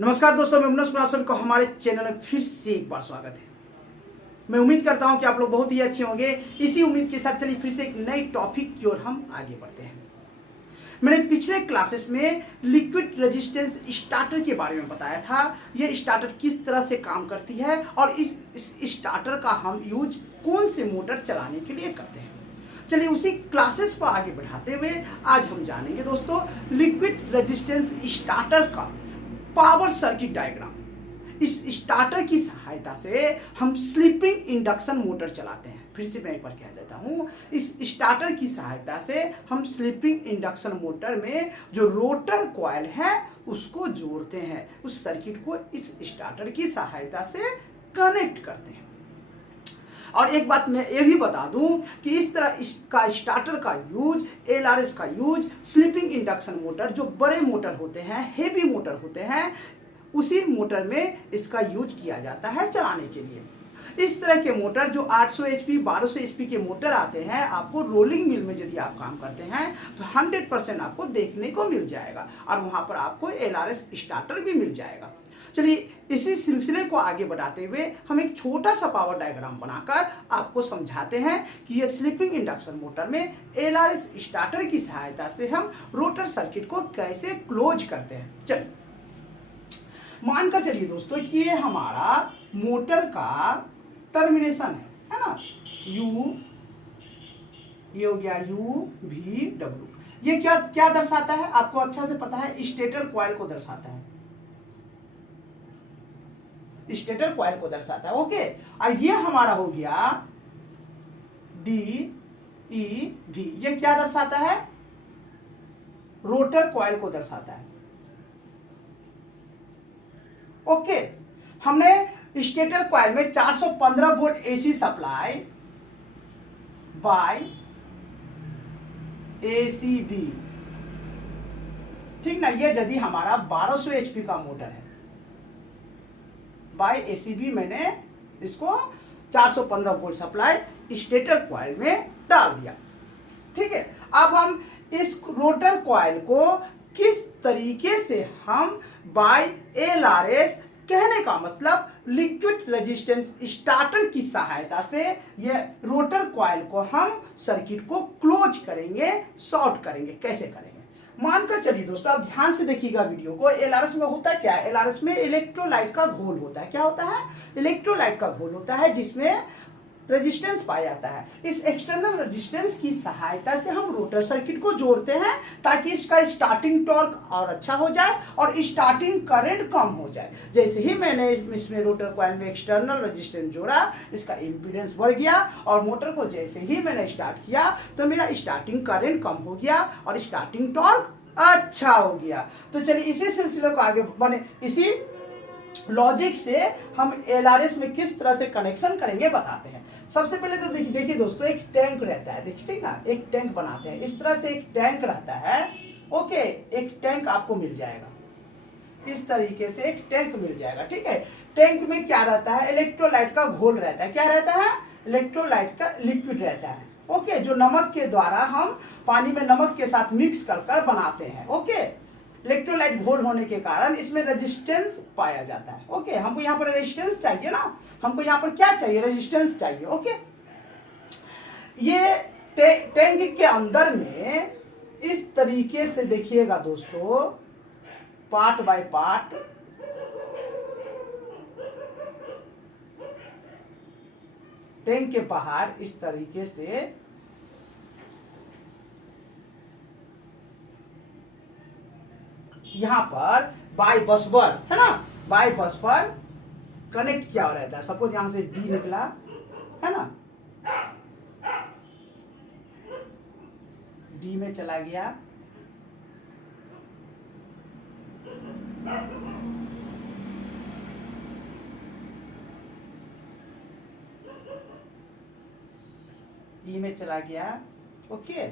नमस्कार दोस्तों, मैं मनोज प्रासन को हमारे चैनल में फिर से एक बार स्वागत है। मैं उम्मीद करता हूं कि आप लोग बहुत ही अच्छे होंगे। इसी उम्मीद के साथ चलिए फिर से एक नई टॉपिक की ओर हम आगे बढ़ते हैं। मैंने पिछले क्लासेस में लिक्विड रेजिस्टेंस स्टार्टर के बारे में बताया था। यह स्टार्टर किस तरह से काम करती है और इस स्टार्टर का हम यूज कौन से मोटर चलाने के लिए करते हैं। चलिए उसी क्लासेस को आगे बढ़ाते हुए आज हम जानेंगे दोस्तों लिक्विड रेजिस्टेंस स्टार्टर का पावर सर्किट डायग्राम। इस स्टार्टर की सहायता से हम स्लीपिंग इंडक्शन मोटर चलाते हैं। फिर से मैं एक बार कह देता हूं, इस स्टार्टर की सहायता से हम स्लीपिंग इंडक्शन मोटर में जो रोटर कॉइल है उसको जोड़ते हैं, उस सर्किट को इस स्टार्टर की सहायता से कनेक्ट करते हैं। और एक बात मैं ये भी बता दूं कि इस तरह इसका स्टार्टर का यूज, एलआरएस का यूज स्लीपिंग इंडक्शन मोटर जो बड़े मोटर होते हैं, हेवी मोटर होते हैं, उसी मोटर में इसका यूज किया जाता है चलाने के लिए। इस तरह के मोटर जो 800 एचपी 1200 एचपी के मोटर आते हैं, आपको रोलिंग मिल में यदि आप काम करते हैं तो 100% आपको देखने को मिल जाएगा और वहां पर आपको एलआरएस स्टार्टर भी मिल जाएगा। चलिए इसी सिलसिले को आगे बढ़ाते हुए हम एक छोटा सा पावर डायग्राम बनाकर आपको समझाते हैं कि यह स्लीपिंग इंडक्शन मोटर में एलआरएस स्टार्टर की सहायता से हम रोटर सर्किट को कैसे क्लोज करते हैं। चलिए मानकर चलिए दोस्तों कि ये हमारा मोटर का टर्मिनेशन है ना, यू, ये हो गया यू वी डब्ल्यू। ये क्या क्या दर्शाता है आपको अच्छा से पता है, स्टेटर कॉइल को दर्शाता है, स्टेटर कॉइल को दर्शाता है। ओके, और ये हमारा हो गया डी ई वी, ये क्या दर्शाता है, रोटर कॉइल को दर्शाता है। ओके, हमने स्टेटर कॉइल में 415 volt AC supply bye ACB, ठीक ना, ये यदि हमारा 1200 एचपी का मोटर है, बाय एसीबी मैंने इसको 415 वोल्ट सप्लाई स्टेटर कॉइल में डाल दिया। ठीक है, अब हम इस रोटर कॉइल को किस तरीके से हम बाय एलआरएस, कहने का मतलब लिक्विड रेजिस्टेंस स्टार्टर की सहायता से यह रोटर कॉइल को हम सर्किट को क्लोज करेंगे, शॉर्ट करेंगे। कैसे करेंगे मानकर चलिए दोस्तों, आप ध्यान से देखिएगा वीडियो को। एलआरएस में होता क्या है, एलआरएस में इलेक्ट्रोलाइट का घोल होता है। क्या होता है, इलेक्ट्रोलाइट का घोल होता है जिसमें रेजिस्टेंस पाया जाता है। इस एक्सटर्नल रेजिस्टेंस की सहायता से हम रोटर सर्किट को जोड़ते हैं ताकि इसका स्टार्टिंग टॉर्क और अच्छा हो जाए और स्टार्टिंग करंट कम हो जाए। जैसे ही मैंने इसमें रोटर कॉइल में एक्सटर्नल रेजिस्टेंस जोड़ा, इसका इंपीडेंस बढ़ गया और मोटर को जैसे ही मैंने स्टार्ट किया तो मेरा स्टार्टिंग करंट कम हो गया और स्टार्टिंग टॉर्क अच्छा हो गया। तो चलिए इसी सिलसिले को आगे बने, इसी लॉजिक से हम एलआरएस में किस तरह से कनेक्शन करेंगे बताते हैं। सबसे पहले तो देखिए दोस्तों, एक टैंक रहता है, देखिए ठीक ना, एक टैंक बनाते हैं। इस तरह से एक टैंक रहता है। ओके, एक टैंक आपको मिल जाएगा, इस तरीके से एक टैंक मिल जाएगा। ठीक है, टैंक में क्या रहता है, इलेक्ट्रोलाइट का घोल रहता है। क्या रहता है, इलेक्ट्रोलाइट का लिक्विड रहता है। ओके, जो नमक के द्वारा हम पानी में नमक के साथ मिक्स कर बनाते हैं। ओके, इलेक्ट्रोलाइट घोल होने के कारण इसमें रेजिस्टेंस पाया जाता है। ओके, हमको यहाँ पर रेजिस्टेंस चाहिए ना, हमको यहाँ पर क्या चाहिए, रेजिस्टेंस चाहिए। ओके, ये टैंक के अंदर में इस तरीके से देखिएगा दोस्तों, पार्ट बाय पार्ट टैंक के बाहर इस तरीके से यहां पर बाय बस पर है ना, बाय बस पर कनेक्ट किया रहता है। सपोज यहां से डी निकला है ना, डी में चला गया, ई में चला गया। ओके,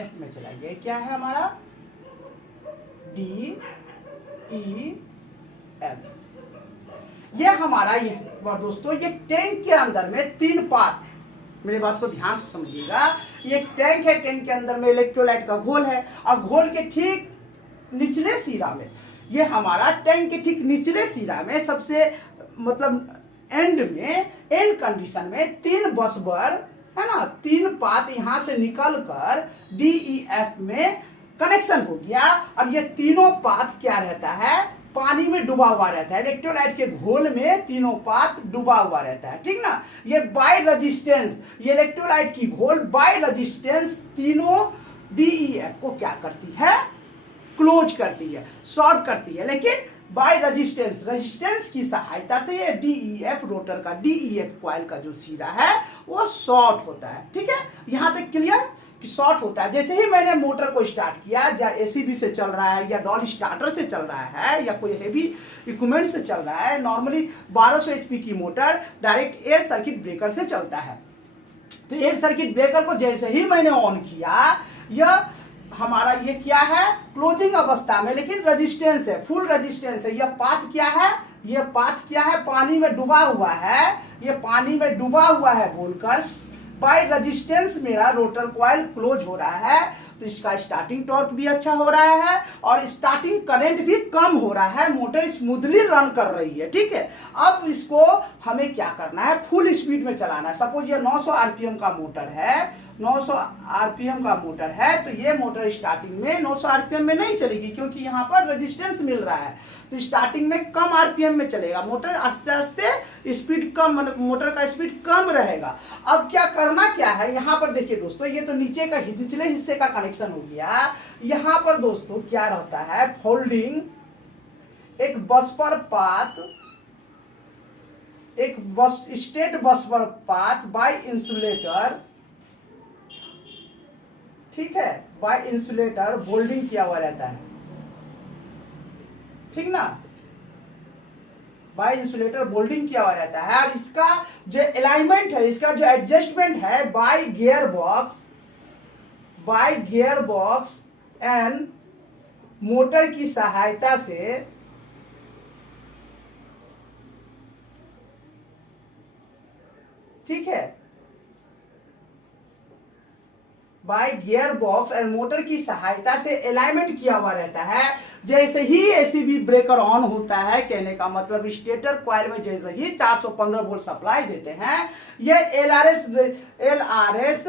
एफ में चला गया। क्या है हमारा डी ई एफ। ये हमारा ये दोस्तों ये टैंक के अंदर में 3 पाथ, मेरी बात को ध्यान से समझिएगा। ये एक टैंक है, टैंक के अंदर में इलेक्ट्रोलाइट का घोल है और घोल के ठीक निचले सिरा में, ये हमारा टैंक के ठीक निचले सिरा में सबसे मतलब एंड में, एंड कंडीशन में 3 बसबर है ना, 3 पाथ यहां से निकल कर DEF में कनेक्शन हो गया। और ये तीनों पाथ क्या रहता है, पानी में डूबा हुआ रहता है। इलेक्ट्रोलाइट के घोल में तीनों पाथ डूबा हुआ रहता है, ठीक ना। ये बाय रेजिस्टेंस, ये इलेक्ट्रोलाइट की घोल बाय रेजिस्टेंस तीनों DEF को क्या करती है, क्लोज करती है, शॉर्ट करती है। लेकिन बाय रेजिस्टेंस, रेजिस्टेंस की सहायता से ये DEF रोटर का, DEF कॉइल का जो सिरा है वो शॉर्ट होता है। ठीक है, यहां तक क्लियर कि शॉर्ट होता है। जैसे ही मैंने मोटर को स्टार्ट किया, या ACB से चल रहा है या डॉल स्टार्टर से चल रहा है या कोई हेवी इक्विपमेंट से चल रहा है, नॉर्मली 1200 HP की motor direct air circuit breaker से चलता है। तो एयर सर्किट ब्रेकर को जैसे ही मैंने ऑन किया, यह हमारा ये क्या है, क्लोजिंग अवस्था में, लेकिन रेजिस्टेंस है, फुल रेजिस्टेंस है। यह पाथ क्या है, ये पाथ क्या है, पानी में डूबा हुआ है, ये पानी में डूबा हुआ है बोलकर बाय रेजिस्टेंस मेरा रोटर कॉइल क्लोज हो रहा है। तो इसका स्टार्टिंग टॉर्क भी अच्छा हो रहा है और स्टार्टिंग करंट भी कम हो रहा है, मोटर स्मूथली रन कर रही है। ठीक है, अब इसको हमें क्या करना है, फुल स्पीड में चलाना है। सपोज ये 900 RPM का मोटर है, 900 RPM का मोटर है, तो ये मोटर स्टार्टिंग में 900 RPM में नहीं चलेगी क्योंकि यहाँ पर रेजिस्टेंस मिल रहा है। तो स्टार्टिंग में कम RPM में चलेगा मोटर, आस्ते आस्ते स्पीड कम, मोटर का स्पीड कम रहेगा। अब क्या करना क्या है, यहाँ पर देखिए दोस्तों, ये तो नीचे का निचले हिस्से का कनेक्शन हो गया। यहाँ पर दोस्तों क्या रहता है, फोल्डिंग, एक बस पर पाथ, एक बस स्टेट बस पर पाथ बाय इंसुलेटर, ठीक है, बाय इंसुलेटर बोल्डिंग किया हुआ रहता है, ठीक ना, बाय इंसुलेटर बोल्डिंग किया हुआ रहता है। और इसका जो अलाइनमेंट है, इसका जो एडजस्टमेंट है by gear box and motor की सहायता से, ठीक है, by gear box and motor की सहायता से अलाइनमेंट किया हुआ रहता है। जैसे ही ACB ब्रेकर ऑन होता है, कहने का मतलब स्टेटर कॉइल में जैसे ही 415 वोल्ट सप्लाई देते हैं, ये LRS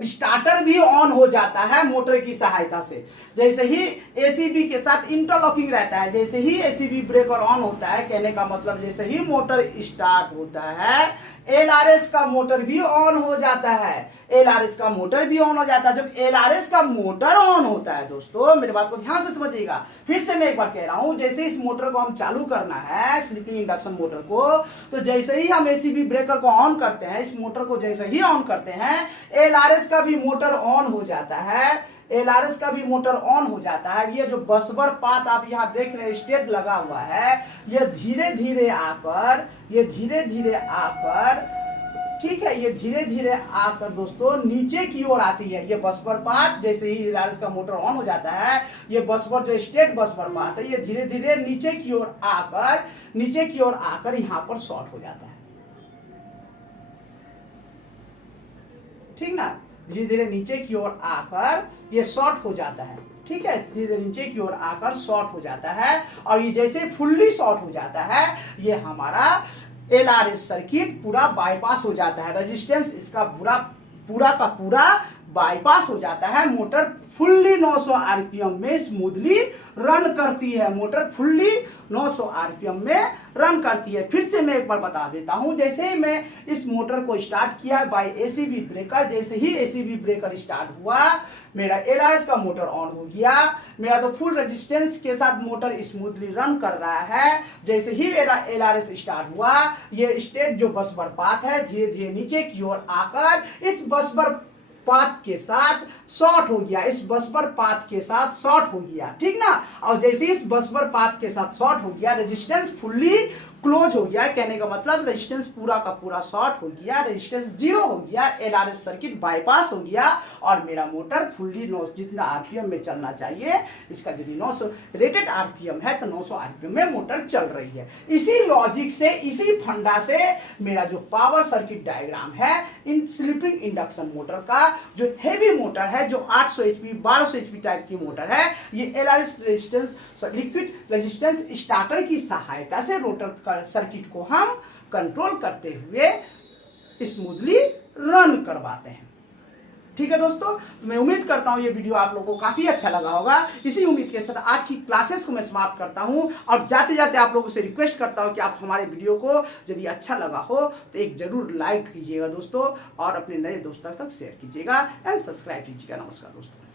स्टार्टर भी ऑन हो जाता है मोटर की सहायता से। जैसे ही ACB के साथ इंटरलॉकिंग रहता है, जैसे ही ACB ब्रेकर ऑन होता है, कहने का मतलब जैसे ही मोटर स्टार्ट होता है, LRS का मोटर भी ऑन हो जाता है, LRS का मोटर भी ऑन हो जाता है। जब LRS का मोटर ऑन होता है दोस्तों, मेरी बात को ध्यान से समझिएगा, फिर से मैं एक बार कह रहा हूं, जैसे इस मोटर को हम चालू करना है, स्लिपिंग इंडक्शन मोटर को, तो जैसे ही हम ACB ब्रेकर को ऑन करते हैं, इस मोटर को जैसे ही ऑन करते हैं, LRS का भी मोटर ऑन हो जाता है, LRS का भी मोटर ऑन हो जाता है। ये जो बसबर पाथ आप यहाँ देख रहे हैं, स्टेट लगा हुआ है, ये धीरे धीरे आकर, ठीक है, ये धीरे धीरे आकर दोस्तों नीचे की ओर आती है। ये बसबर पाथ, जैसे ही LRS का मोटर ऑन हो जाता है, ये बसबर जो स्टेट बसबर पाथ है, ये धीरे धीरे नीचे की ओर आकर यहाँ पर शॉर्ट हो जाता है, ठीक ना, धीरे धीरे नीचे की ओर आकर ये शॉर्ट हो जाता है। ठीक है, धीरे धीरे नीचे की ओर आकर शॉर्ट हो जाता है। और ये जैसे फुल्ली शॉर्ट हो जाता है, ये हमारा LRS सर्किट पूरा बाईपास हो जाता है, रेजिस्टेंस इसका पूरा का पूरा बाईपास हो जाता है। मोटर फुल्ली 900 RPM में स्मूथली रन करती है, मोटर फुल्ली 900 RPM में रन करती है। फिर से मैं एक बार बता देता हूं, जैसे ही मैं इस मोटर को स्टार्ट किया बाय ACB ब्रेकर, जैसे ही ACB ब्रेकर स्टार्ट हुआ, मेरा LRS का मोटर ऑन हो गया, मेरा तो फुल रेजिस्टेंस के साथ मोटर स्मूथली रन कर रहा है। जैसे ही मेरा LRS स्टार्ट हुआ, ये स्टेट जो बसबर पाथ है, धीरे धीरे नीचे की ओर आकर इस बसबर पाथ के साथ शॉर्ट हो गया, इस बसबर पाथ के साथ शॉर्ट हो गया, ठीक ना। और जैसे इस बसबर पाथ के साथ शॉर्ट हो गया, रेजिस्टेंस फुल्ली क्लोज हो गया। कहने का मतलब रेजिस्टेंस पूरा का पूरा शॉर्ट हो गया, रेजिस्टेंस जीरो हो गया, एलआरएस सर्किट बाईपास हो गया और मेरा मोटर फुल्ली 900 जितना आरपीएम में चलना चाहिए, इसका यदि 900 रेटेड आरपीएम है तो 900 आरपीएम में मोटर चल रही है। इसी लॉजिक से, इसी फंडा से मेरा जो पावर सर्किट डायग्राम है इन स्लीपिंग इंडक्शन मोटर का, जो हेवी मोटर है, जो 800 एचपी 1200 एचपी टाइप की मोटर है, ये LRS resistance liquid resistance starter की सहायता से रोटर सर्किट को हम कंट्रोल करते हुए स्मूथली रन करवाते हैं। ठीक है दोस्तों, मैं उम्मीद करता हूं ये वीडियो आप लोगों को काफी अच्छा लगा होगा। इसी उम्मीद के साथ आज की क्लासेस को मैं समाप्त करता हूं और जाते जाते आप लोगों से रिक्वेस्ट करता हूं कि आप हमारे वीडियो को यदि अच्छा लगा हो तो एक जरूर लाइक कीजिएगा दोस्तों, और अपने नए दोस्तों तक शेयर कीजिएगा एंड सब्सक्राइब कीजिएगा। नमस्कार दोस्तों।